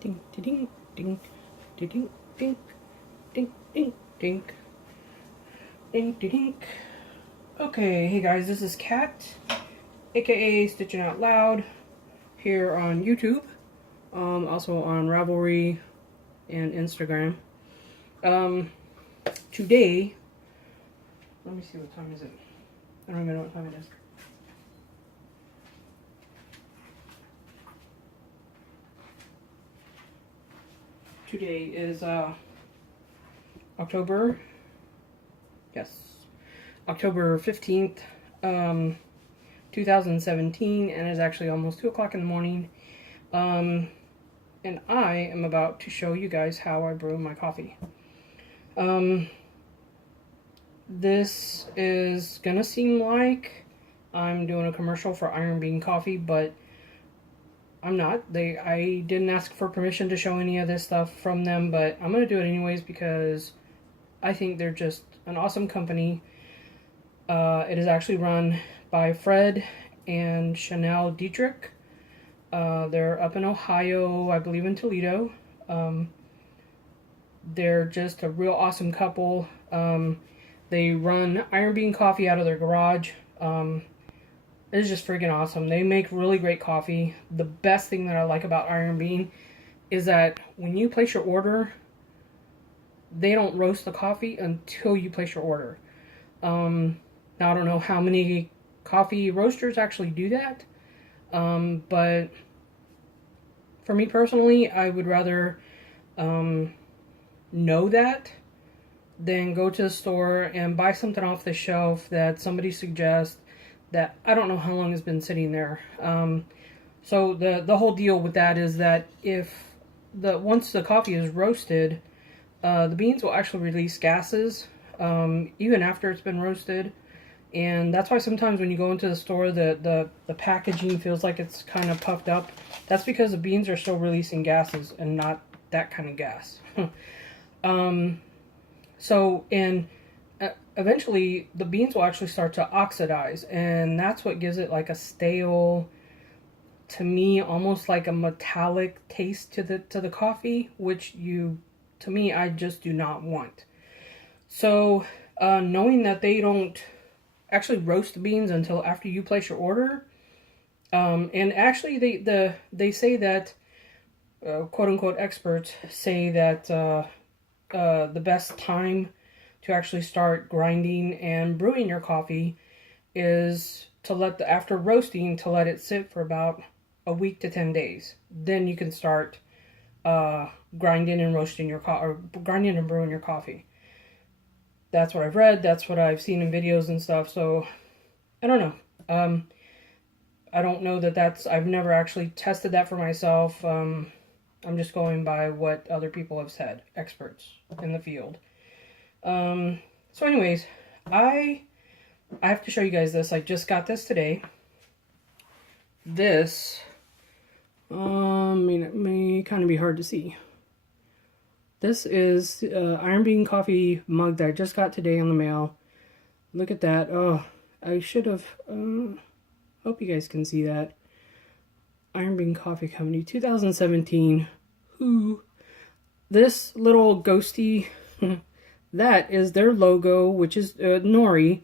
Ding, ding, ding, ding, ding, ding, ding, ding, ding, ding, ding. Okay, hey guys, this is Kat, aka Stitching Out Loud, here on YouTube, also on Ravelry and Instagram. Today, let me see, what time is it? I don't even know what time it is. Today is October 15th, 2017, and it's actually almost 2 o'clock in the morning. And I am about to show you guys how I brew my coffee. This is gonna seem like I'm doing a commercial for Iron Bean Coffee, but I'm not. I didn't ask for permission to show any of this stuff from them, but I'm gonna do it anyways because I think they're just an awesome company. It is actually run by Fred and Chanel Dietrich. They're up in Ohio, I believe in Toledo. They're just a real awesome couple. They run Iron Bean Coffee out of their garage. It's just freaking awesome. They make really great coffee. The best thing that I like about Iron Bean is that when you place your order, they don't roast the coffee until you place your order. Now, I don't know how many coffee roasters actually do that, but for me personally, I would rather know that than go to the store and buy something off the shelf that somebody suggests that I don't know how long has been sitting there. So the whole deal with that is that once the coffee is roasted, the beans will actually release gases even after it's been roasted. And that's why sometimes when you go into the store, the packaging feels like it's kind of puffed up. That's because the beans are still releasing gases and not that kind of gas. Eventually the beans will actually start to oxidize, and that's what gives it like a stale, to me, almost like a metallic taste to the coffee, which to me, I just do not want. So, knowing that they don't actually roast the beans until after you place your order, and actually they say that, quote unquote experts say that the best time to actually start grinding and brewing your coffee is to after roasting, to let it sit for about a week to 10 days. Then you can start grinding and roasting or grinding and brewing your coffee. That's what I've read. That's what I've seen in videos and stuff. So I don't know. I don't know I've never actually tested that for myself. I'm just going by what other people have said, experts in the field. So anyways, I have to show you guys this. I just got this today. This, it may kind of be hard to see. This is Iron Bean Coffee mug that I just got today in the mail. Look at that. Oh, I should have, hope you guys can see that. Iron Bean Coffee Company, 2017. Ooh. This little ghosty, that is their logo, which is Nori,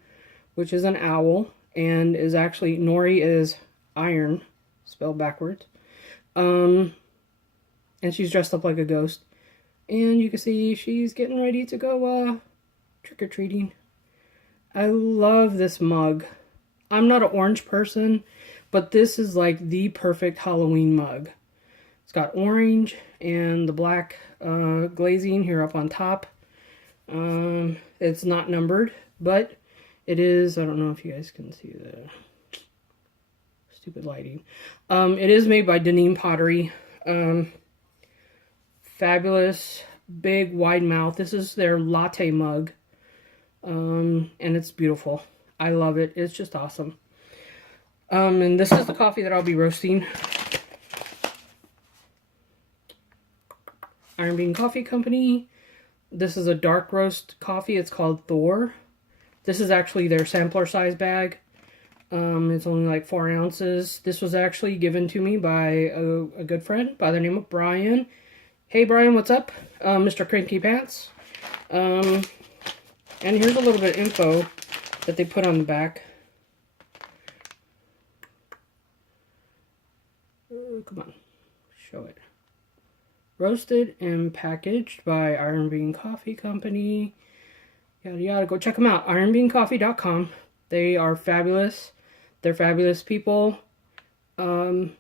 which is an owl, and is actually, Nori is iron, spelled backwards. And she's dressed up like a ghost. And you can see she's getting ready to go trick-or-treating. I love this mug. I'm not an orange person, but this is like the perfect Halloween mug. It's got orange and the black glazing here up on top. It's not numbered, but it is, I don't know if you guys can see the stupid lighting. It is made by Deneen Pottery. Fabulous, big, wide mouth. This is their latte mug. And it's beautiful. I love it. It's just awesome. And this is the coffee that I'll be roasting. Iron Bean Coffee Company. This is a dark roast coffee. It's called Thor. This is actually their sampler size bag. It's only like 4 ounces. This was actually given to me by a good friend by the name of Brian. Hey Brian, what's up? Mr. Cranky Pants. And here's a little bit of info that they put on the back. Come on, show it. Roasted and packaged by Iron Bean Coffee Company. Yada yada. Go check them out. IronBeanCoffee.com. They are fabulous. They're fabulous people. They're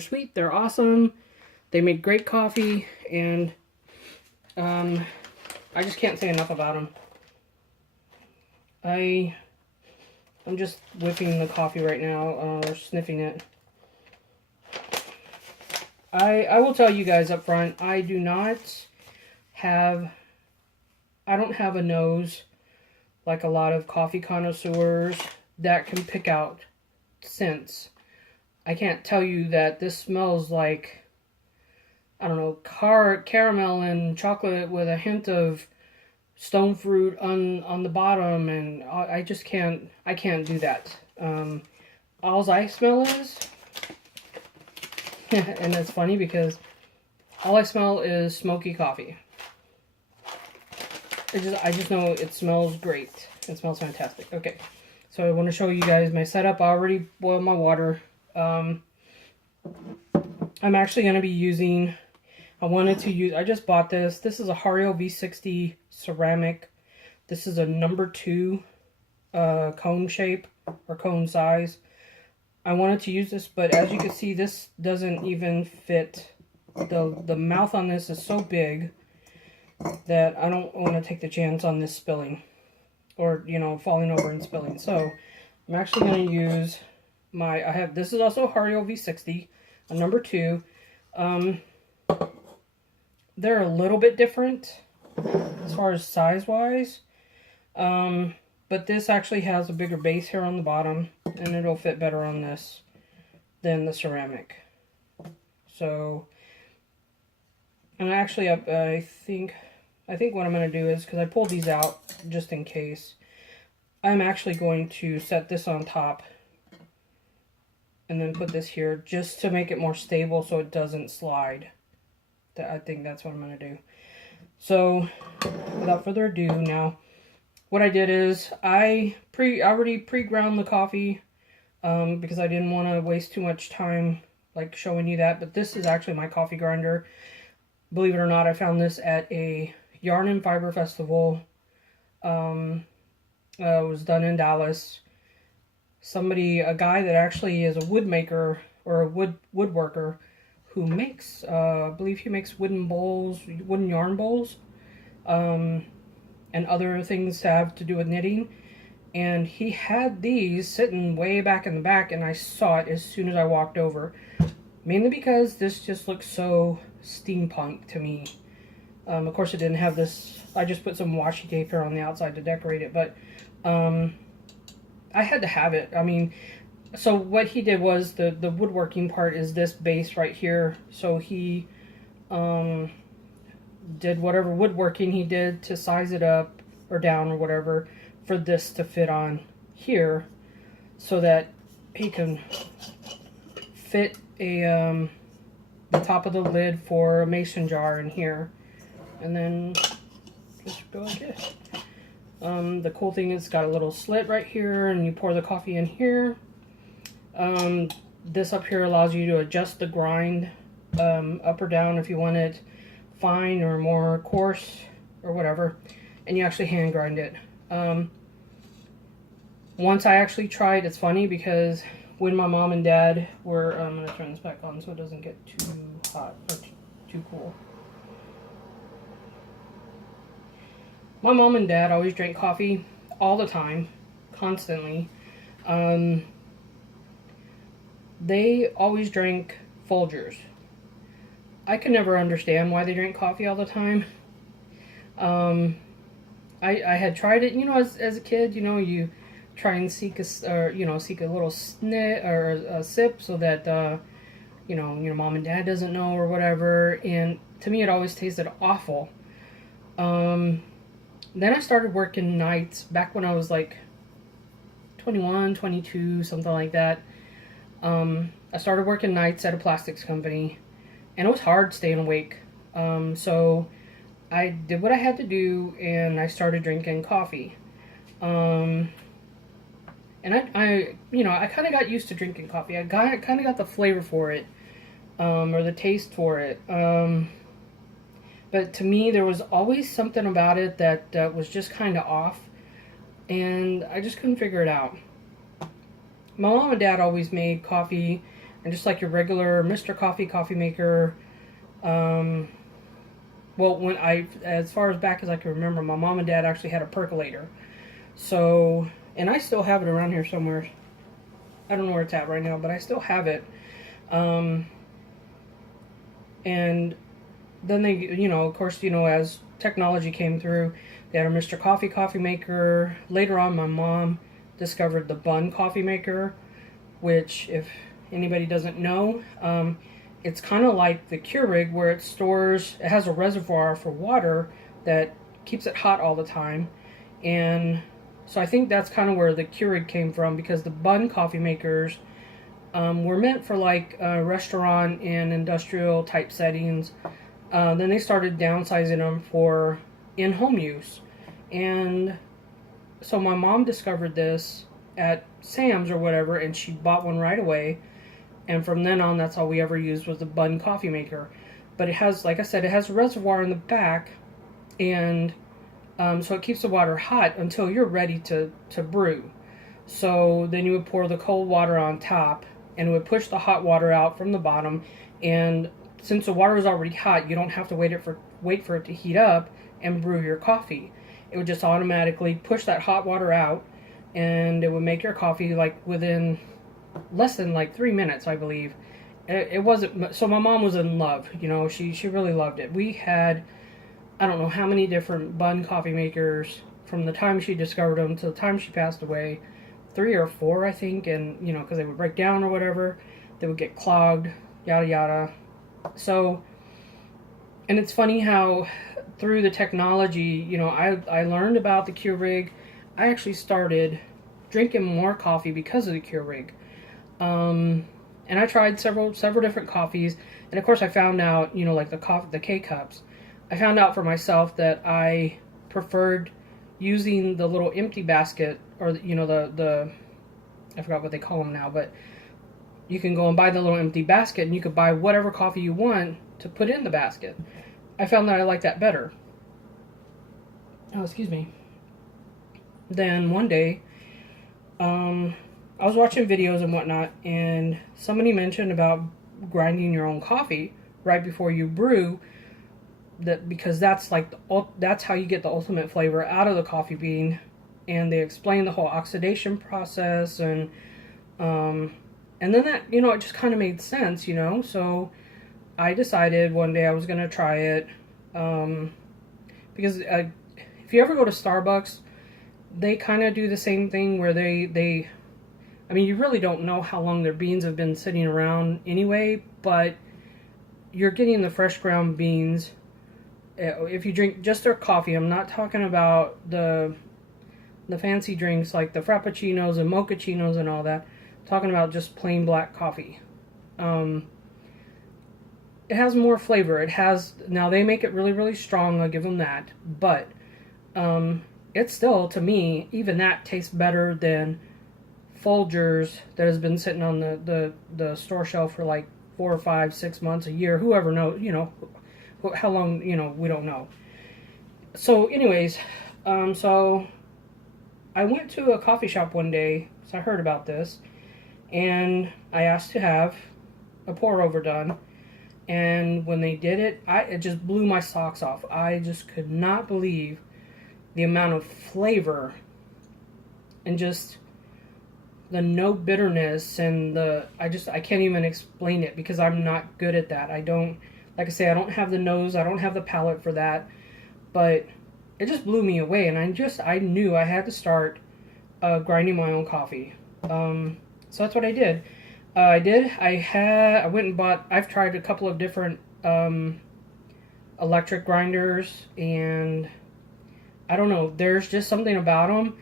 sweet. They're awesome. They make great coffee, and I just can't say enough about them. I'm just whipping the coffee right now, or sniffing it. I will tell you guys up front, I don't have a nose like a lot of coffee connoisseurs that can pick out scents. I can't tell you that this smells like, I don't know, caramel and chocolate with a hint of stone fruit on the bottom, and I just can't do that. All I smell is, and it's funny because all I smell is smoky coffee. I just know it smells great. It smells fantastic. Okay, so I want to show you guys my setup. I already boiled my water. I'm actually going to be using, I just bought this. This is a Hario V60 ceramic. This is a number 2 cone shape or cone size. I wanted to use this, but as you can see, this doesn't even fit. The mouth on this is so big that I don't want to take the chance on this spilling or, you know, falling over and spilling. So I'm actually going to use this is also a Hario V60, a number 2. They're a little bit different as far as size-wise, but this actually has a bigger base here on the bottom, and it'll fit better on this than the ceramic. So, and actually, I think what I'm going to do is, because I pulled these out just in case, I'm actually going to set this on top and then put this here just to make it more stable so it doesn't slide. I think that's what I'm going to do. So, without further ado, now, what I did is I already pre-ground the coffee because I didn't want to waste too much time like showing you that. But this is actually my coffee grinder. Believe it or not, I found this at a Yarn and Fiber Festival. It was done in Dallas. A guy that actually is a wood maker or a woodworker who makes, I believe he makes wooden yarn bowls, and other things that have to do with knitting. And he had these sitting way back in the back, and I saw it as soon as I walked over. Mainly because this just looks so steampunk to me. Of course, it didn't have this. I just put some washi tape here on the outside to decorate it, but I had to have it. I mean, so what he did was the woodworking part is this base right here. So he did whatever woodworking he did to size it up or down or whatever for this to fit on here, so that he can fit the top of the lid for a mason jar in here, and then just go like this. The cool thing is it's got a little slit right here, and you pour the coffee in here. This up here allows you to adjust the grind up or down if you want it fine or more coarse or whatever, and you actually hand grind it. Once I actually tried, it's funny because when my mom and dad were, I'm going to turn this back on so it doesn't get too hot or too cool. My mom and dad always drank coffee all the time, constantly. They always drank Folgers. I could never understand why they drank coffee all the time. I had tried it, you know, as a kid, you know, you try and seek a little snit or a sip so that, you know, your mom and dad doesn't know or whatever. And to me, it always tasted awful. Then I started working nights back when I was like 21, 22, something like that. I started working nights at a plastics company, and it was hard staying awake. So I did what I had to do, and I started drinking coffee. Um, and I kind of got used to drinking coffee. I kind of got the flavor for it, or the taste for it. But to me, there was always something about it that was just kind of off, and I just couldn't figure it out. My mom and dad always made coffee, and just like your regular Mr. Coffee maker. Well, as far as back as I can remember, my mom and dad actually had a percolator. So, and I still have it around here somewhere. I don't know where it's at right now, but I still have it. And then they, of course, as technology came through, they had a Mr. Coffee maker. Later on, my mom discovered the Bun coffee maker, which, if anybody doesn't know, it's kind of like the Keurig, where it has a reservoir for water that keeps it hot all the time. And so I think that's kind of where the Keurig came from, because the Bun coffee makers were meant for like restaurant and industrial type settings. Then they started downsizing them for in-home use. And so my mom discovered this at Sam's or whatever, and she bought one right away. And from then on, that's all we ever used was the Bun coffee maker. But it has, like I said, it has a reservoir in the back, and so it keeps the water hot until you're ready to brew. So then you would pour the cold water on top, and it would push the hot water out from the bottom. And since the water is already hot, you don't have to wait for it to heat up and brew your coffee. It would just automatically push that hot water out, and it would make your coffee like within less than like 3 minutes, I believe. It wasn't, so my mom was in love. She really loved it. We had, I don't know how many different Bun coffee makers from the time she discovered them to the time she passed away. 3 or 4, I think. And because they would break down or whatever, they would get clogged, yada yada. So, and it's funny how through the technology, I learned about the Keurig. I actually started drinking more coffee because of the Keurig. And I tried several different coffees, and of course I found out, like the K-Cups. I found out for myself that I preferred using the little empty basket, or the I forgot what they call them now, but you can go and buy the little empty basket, and you could buy whatever coffee you want to put in the basket. I found that I like that better. Oh, excuse me. Then one day, I was watching videos and whatnot, and somebody mentioned about grinding your own coffee right before you brew, because that's how you get the ultimate flavor out of the coffee bean. And they explained the whole oxidation process, and then that, it just kind of made sense, So I decided one day I was going to try it, because if you ever go to Starbucks, they kind of do the same thing where I mean, you really don't know how long their beans have been sitting around anyway, but you're getting the fresh ground beans. If you drink just their coffee, I'm not talking about the fancy drinks like the frappuccinos and mochachinos and all that. I'm talking about just plain black coffee. It has more flavor. Now they make it really, really strong, I'll give them that, but it's still, to me, even that tastes better than Folgers that has been sitting on the store shelf for like 4 or 5, 6 months, a year, whoever knows, how long, we don't know. So anyways, so I went to a coffee shop one day, so I heard about this, and I asked to have a pour over done, and when they did it, it just blew my socks off. I just could not believe the amount of flavor and just the no bitterness, and I can't even explain it because I'm not good at that. I don't have the nose, I don't have the palate for that, but it just blew me away, and I knew I had to start grinding my own coffee. So that's what I did. I went and bought, I've tried a couple of different electric grinders, and I don't know, there's just something about them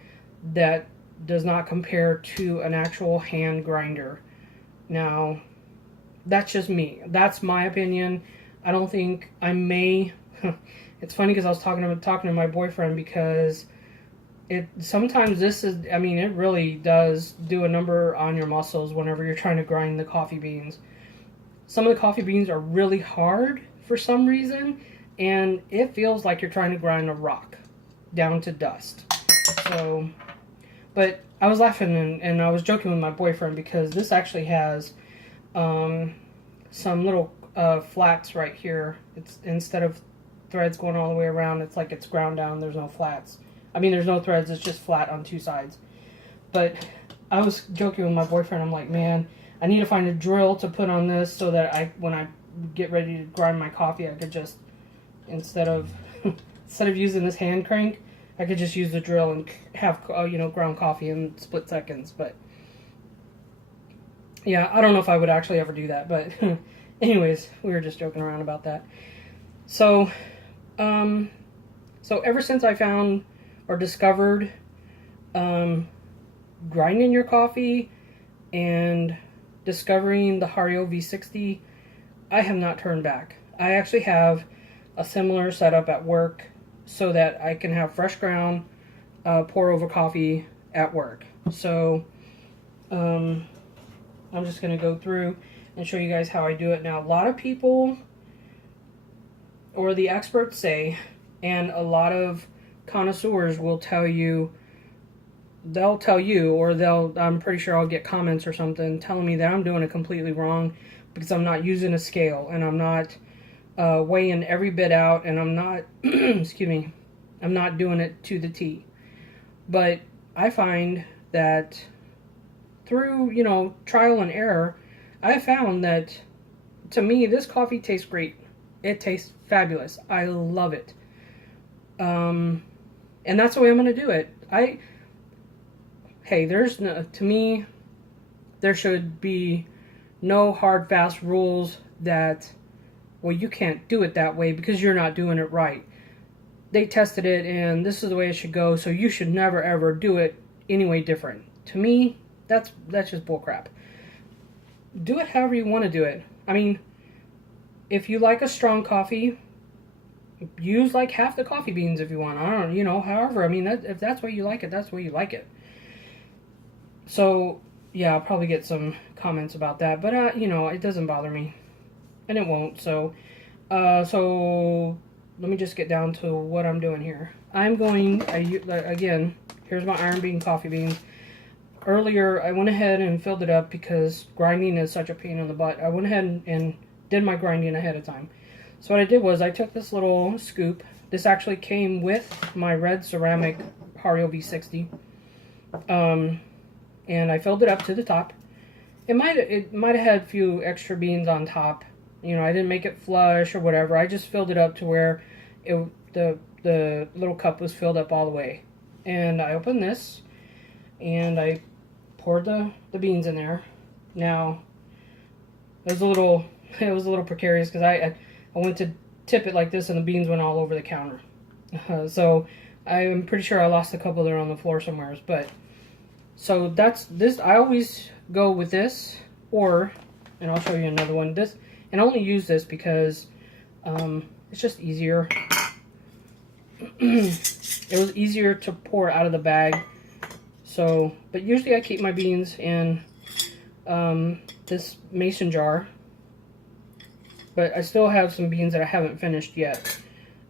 that does not compare to an actual hand grinder. Now, that's just me. That's my opinion. I don't think I may. It's funny because I was talking to my boyfriend, because it sometimes this is, I mean, it really does do a number on your muscles whenever you're trying to grind the coffee beans. Some of the coffee beans are really hard for some reason, and it feels like you're trying to grind a rock down to dust. So, but I was laughing and I was joking with my boyfriend, because this actually has some little flats right here. It's, instead of threads going all the way around, it's like it's ground down. There's no flats. I mean, there's no threads. It's just flat on two sides. But I was joking with my boyfriend. I'm like, man, I need to find a drill to put on this so that when I get ready to grind my coffee, I could just, instead of using this hand crank, I could just use the drill and have, ground coffee in split seconds. But yeah, I don't know if I would actually ever do that. But anyways, we were just joking around about that. So, so ever since I found or discovered grinding your coffee and discovering the Hario V60, I have not turned back. I actually have a similar setup at work so that I can have fresh ground pour over coffee at work. So I'm just going to go through and show you guys how I do it. Now, a lot of people, or the experts say, and a lot of connoisseurs will tell you, or I'm pretty sure I'll get comments or something telling me that I'm doing it completely wrong because I'm not using a scale and I'm not weighing every bit out, and I'm not, excuse me, I'm not doing it to the T. But I find that through, trial and error, I found that, to me, this coffee tastes great. It tastes fabulous. I love it. And that's the way I'm going to do it. To me, there should be no hard, fast rules that, well, you can't do it that way because you're not doing it right. They tested it and this is the way it should go, so you should never ever do it any way different. To me, that's just bullcrap. Do it however you want to do it. I mean, if you like a strong coffee, use like half the coffee beans if you want. I don't know, however. I mean, if that's what you like it, that's the way you like it. So, yeah, I'll probably get some comments about that. But, it doesn't bother me. And it won't. So let me just get down to what I'm doing here. Again, here's my iron bean coffee beans. Earlier, I went ahead and filled it up because grinding is such a pain in the butt. I went ahead and did my grinding ahead of time. So what I did was I took this little scoop. This actually came with my red ceramic Hario V60. And I filled it up to the top. It might have had a few extra beans on top. I didn't make it flush or whatever. I just filled it up to where the little cup was filled up all the way. And I opened this and I poured the beans in there. Now, it was a little precarious because I went to tip it like this and the beans went all over the counter. So I'm pretty sure I lost a couple there on the floor somewhere. But so that's this. I always go with this, and I'll show you another one. And I only use this because it's just easier. It was easier to pour out of the bag. So, but usually I keep my beans in this mason jar. But I still have some beans that I haven't finished yet.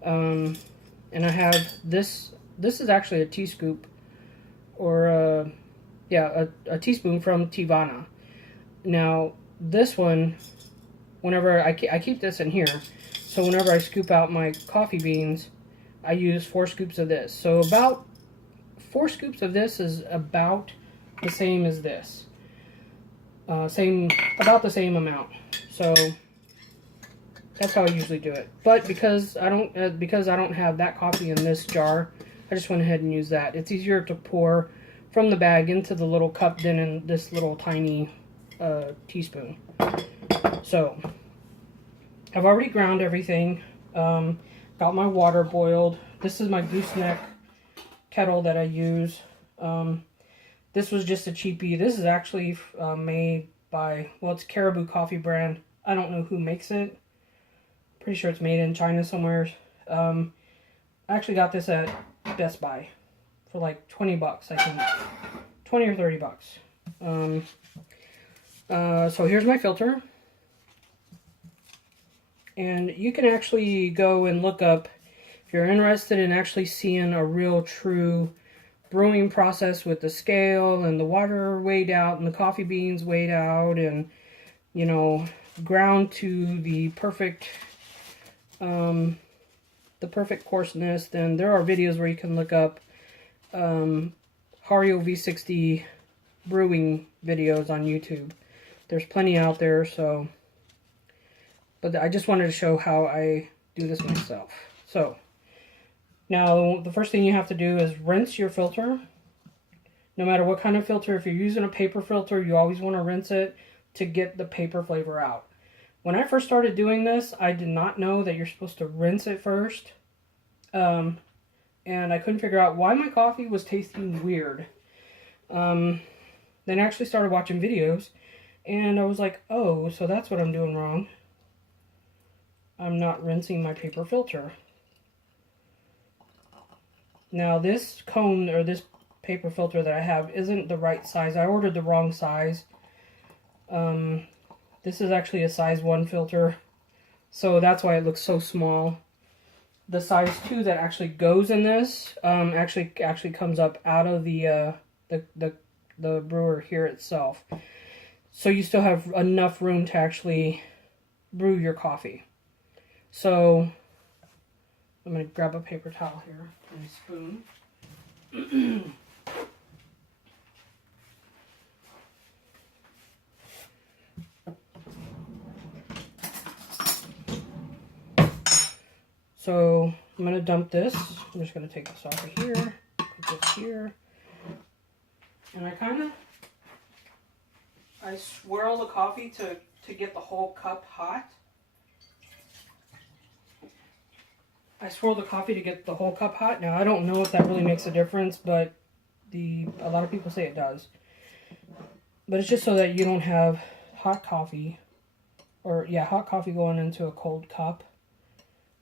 And I have this. This is actually a tea scoop, or a teaspoon from Tivana. Now this one, whenever I keep this in here, so whenever I scoop out my coffee beans, I use 4 scoops of this. So about 4 scoops of this is about the same as this. About the same amount. So that's how I usually do it. But because I don't have that coffee in this jar, I just went ahead and used that. It's easier to pour from the bag into the little cup than in this little tiny teaspoon. So I've already ground everything. Got my water boiled. This is my gooseneck kettle that I use. This was just a cheapie. This is actually made by, well, it's Caribou Coffee brand. I don't know who makes it. Pretty sure it's made in China somewhere. I actually got this at Best Buy for like 20 bucks, I think. 20 or 30 bucks. So here's my filter. And you can actually go and look up, if you're interested in actually seeing a real true brewing process with the scale and the water weighed out and the coffee beans weighed out and, you know, ground to the perfect coarseness, then there are videos where you can look up Hario V60 brewing videos on YouTube. There's plenty out there, so, but I just wanted to show how I do this myself. So now the first thing you have to do is rinse your filter. No matter what kind of filter, if you're using a paper filter, you always want to rinse it to get the paper flavor out. When I first started doing this, I did not know that you're supposed to rinse it first. And I couldn't figure out why my coffee was tasting weird. Then I actually started watching videos, and I was like, oh, so that's what I'm doing wrong. I'm not rinsing my paper filter. Now this cone, or this paper filter that I have, isn't the right size. I ordered the wrong size. This is actually a size 1 filter, so that's why it looks so small. The size 2 that actually goes in this actually comes up out of the brewer here itself. So you still have enough room to actually brew your coffee. So I'm going to grab a paper towel here and a spoon. So I'm going to dump this. I'm just going to take this off of here, put this here, and I swirl the coffee to get the whole cup hot. I swirl the coffee to get the whole cup hot. Now I don't know if that really makes a difference, but a lot of people say it does. But it's just so that you don't have hot coffee going into a cold cup,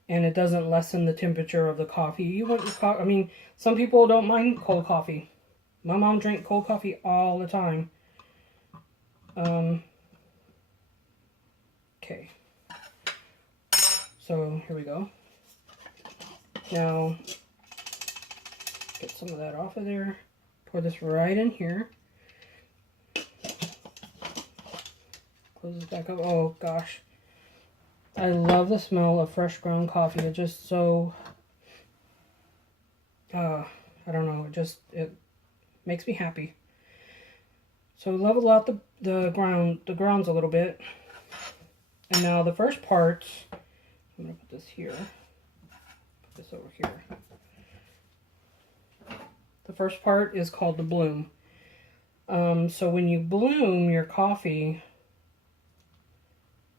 and it doesn't lessen the temperature of the coffee. You want your coffee. I mean, some people don't mind cold coffee. My mom drank cold coffee all the time. Okay. So here we go. Now, get some of that off of there. Pour this right in here. Close this back up. Oh gosh. I love the smell of fresh ground coffee. It's just so, I don't know, it makes me happy. So level out the grounds a little bit. And now the first part, I'm going to put this here. Put this over here. The first part is called the bloom. So when you bloom your coffee,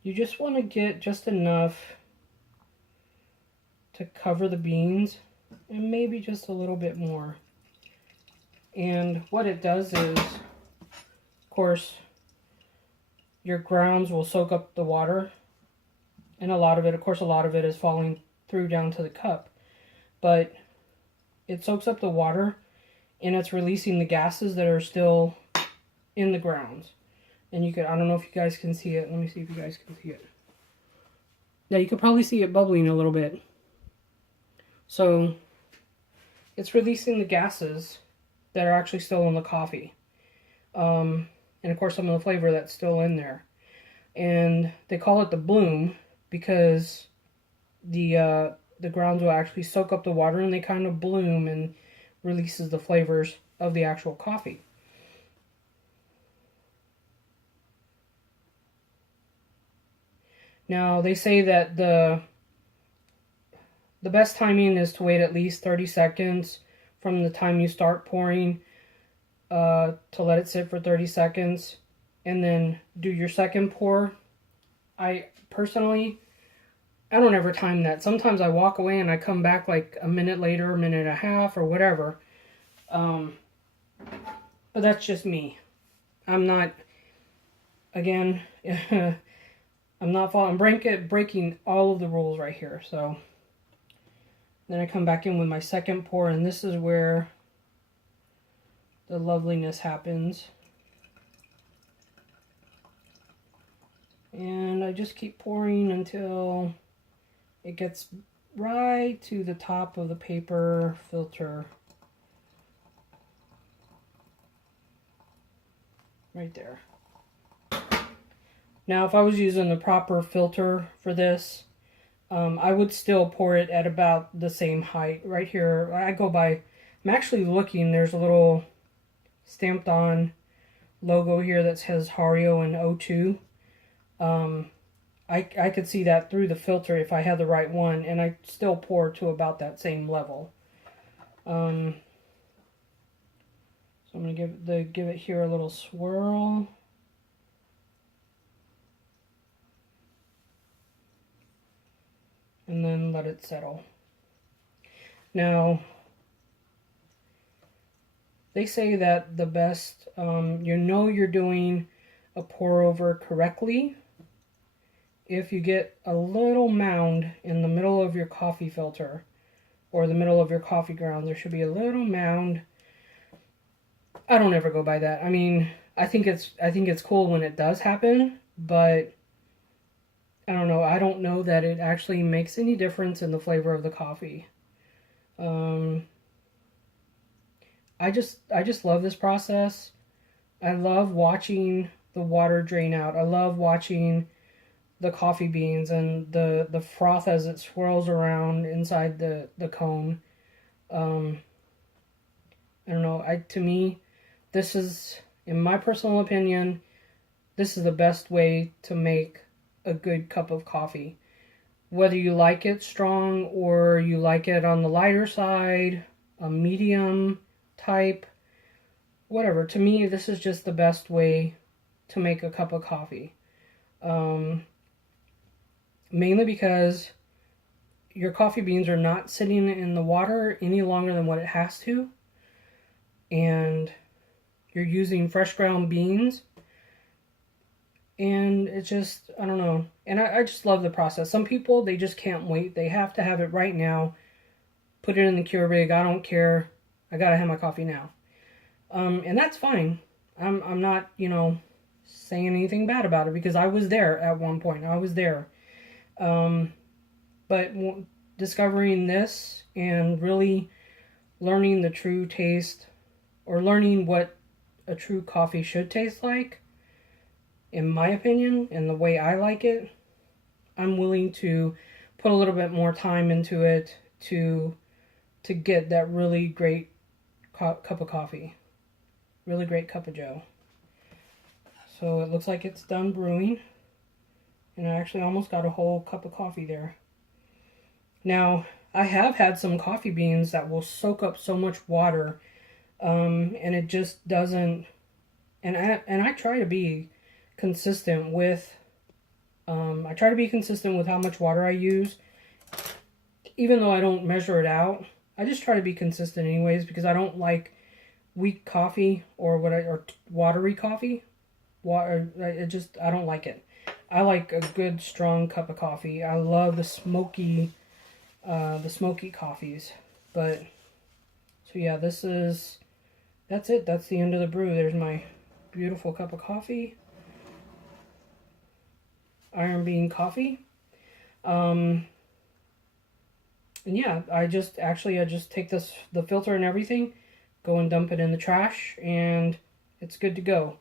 you just want to get just enough to cover the beans, and maybe just a little bit more. And what it does is, of course, your grounds will soak up the water, and a lot of it is falling through down to the cup, but it soaks up the water, and it's releasing the gases that are still in the grounds. And I don't know if you guys can see it. Let me see if you guys can see it. Yeah, you could probably see it bubbling a little bit. So it's releasing the gases that are actually still in the coffee. And of course some of the flavor that's still in there. And they call it the bloom because the grounds will actually soak up the water, and they kind of bloom and releases the flavors of the actual coffee. Now, they say that the best timing is to wait at least 30 seconds from the time you start pouring to let it sit for 30 seconds and then do your second pour. I personally, I don't ever time that. Sometimes I walk away and I come back like a minute later, a minute and a half, or whatever. But that's just me. I'm not, again... I'm breaking all of the rules right here. So then I come back in with my second pour, and this is where the loveliness happens. And I just keep pouring until it gets right to the top of the paper filter. Right there. Now, if I was using the proper filter for this, I would still pour it at about the same height. Right here, I'm actually looking, there's a little stamped on logo here that says Hario and O2. I could see that through the filter if I had the right one, and I still pour to about that same level. So I'm going to give it here a little swirl. And then let it settle. Now, they say that the best, you're doing a pour over correctly if you get a little mound in the middle of your coffee filter or the middle of your coffee ground. There should be a little mound. I don't ever go by that. I mean, I think it's cool when it does happen, but I don't know. I don't know that it actually makes any difference in the flavor of the coffee. I just love this process. I love watching the water drain out. I love watching the coffee beans and the froth as it swirls around inside the cone. I don't know. To me, this is, in my personal opinion, this is the best way to make a good cup of coffee. Whether you like it strong or you like it on the lighter side, a medium type, whatever. To me, this is just the best way to make a cup of coffee. Mainly because your coffee beans are not sitting in the water any longer than what it has to. And you're using fresh ground beans. And it's just, I don't know. And I just love the process. Some people, they just can't wait. They have to have it right now. Put it in the Keurig. I don't care. I gotta have my coffee now. And that's fine. I'm not, saying anything bad about it because I was there at one point. I was there. But discovering this and really learning the true taste, or learning what a true coffee should taste like, in my opinion, and the way I like it, I'm willing to put a little bit more time into it to get that really great cup of coffee. Really great cup of joe. So it looks like it's done brewing. And I actually almost got a whole cup of coffee there. Now, I have had some coffee beans that will soak up so much water, and it just doesn't. And I try to be consistent with. I try to be consistent with how much water I use, even though I don't measure it out. I just try to be consistent anyways because I don't like weak coffee or watery coffee. I don't like it. I like a good strong cup of coffee. I love the smoky coffees. But so yeah, that's it. That's the end of the brew. There's my beautiful cup of coffee. Iron Bean coffee. And yeah, I just take the filter and everything, go and dump it in the trash, and it's good to go.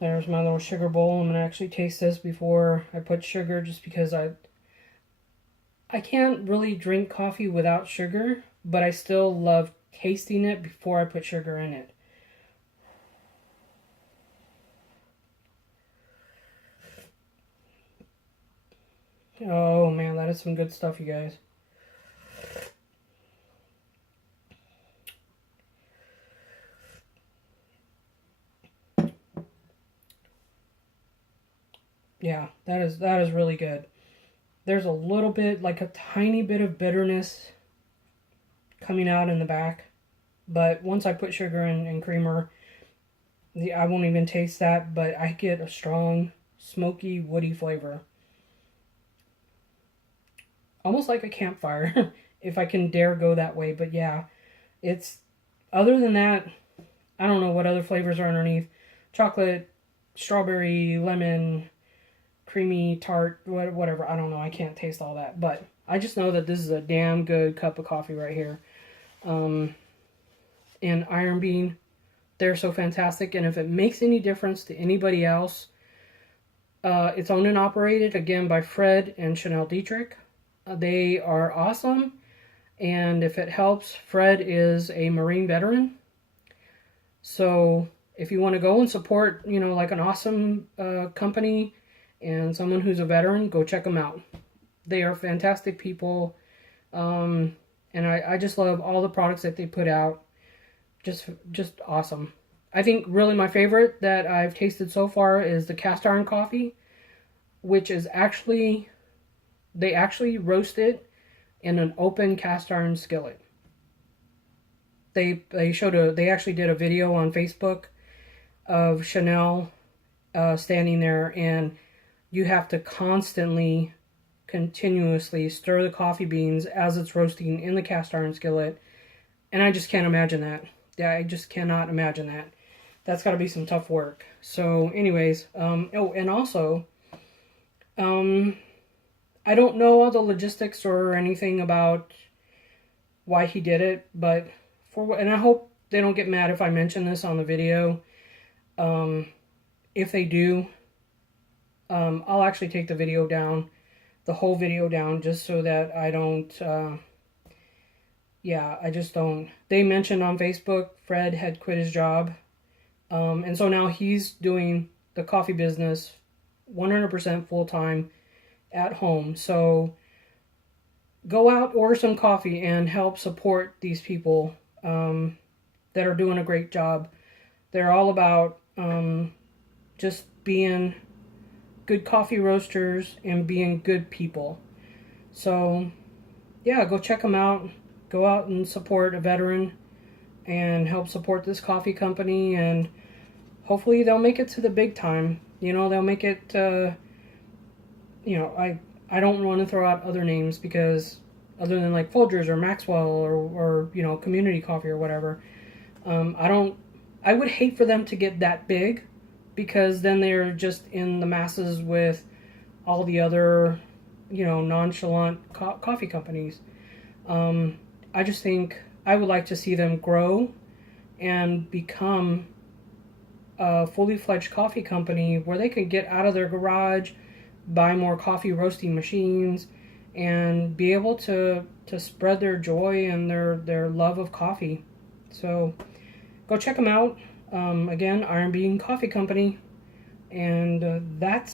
There's my little sugar bowl. I'm going to actually taste this before I put sugar, just because I can't really drink coffee without sugar, but I still love tasting it before I put sugar in it. Oh man, that is some good stuff, you guys. Yeah, that is really good. There's a little bit, like a tiny bit of bitterness coming out in the back, but once I put sugar and creamer, I won't even taste that, but I get a strong, smoky, woody flavor. Almost like a campfire, if I can dare go that way. But yeah, it's, other than that, I don't know what other flavors are underneath. Chocolate, strawberry, lemon, creamy, tart, whatever. I don't know. I can't taste all that. But I just know that this is a damn good cup of coffee right here. And Iron Bean, they're so fantastic. And if it makes any difference to anybody else, it's owned and operated, again, by Fred and Chanel Dietrich. They are awesome. And if it helps, Fred is a Marine veteran. So if you want to go and support, you know, like an awesome company and someone who's a veteran, go check them out. They are fantastic people. And I just love all the products that they put out. Just awesome. I think really my favorite that I've tasted so far is the cast iron coffee, which is actually, they actually roast it in an open cast iron skillet. They actually did a video on Facebook of Chanel standing there, and you have to constantly, continuously stir the coffee beans as it's roasting in the cast iron skillet. And I just can't imagine that. Yeah, I just cannot imagine that. That's got to be some tough work. So anyways, oh, and also, I don't know all the logistics or anything about why he did it, but and I hope they don't get mad if I mention this on the video. If they do, I'll actually take the video down, the whole video down, just so that I don't, yeah, I just don't. They mentioned on Facebook Fred had quit his job, and so now he's doing the coffee business 100% full-time at home. So go out, order some coffee, and help support these people that are doing a great job. They're all about just being good coffee roasters and being good people. So yeah, go check them out. Go out and support a veteran and help support this coffee company, and hopefully they'll make it to the big time. You know, they'll make it, you know, I don't want to throw out other names, because other than like Folgers or Maxwell or you know, Community Coffee or whatever, I would hate for them to get that big, because then they're just in the masses with all the other, you know, nonchalant coffee companies. I just think I would like to see them grow and become a fully fledged coffee company where they can get out of their garage, buy more coffee roasting machines, and be able to spread their joy and their love of coffee. So go check them out. Again, Iron Bean Coffee Company. And that's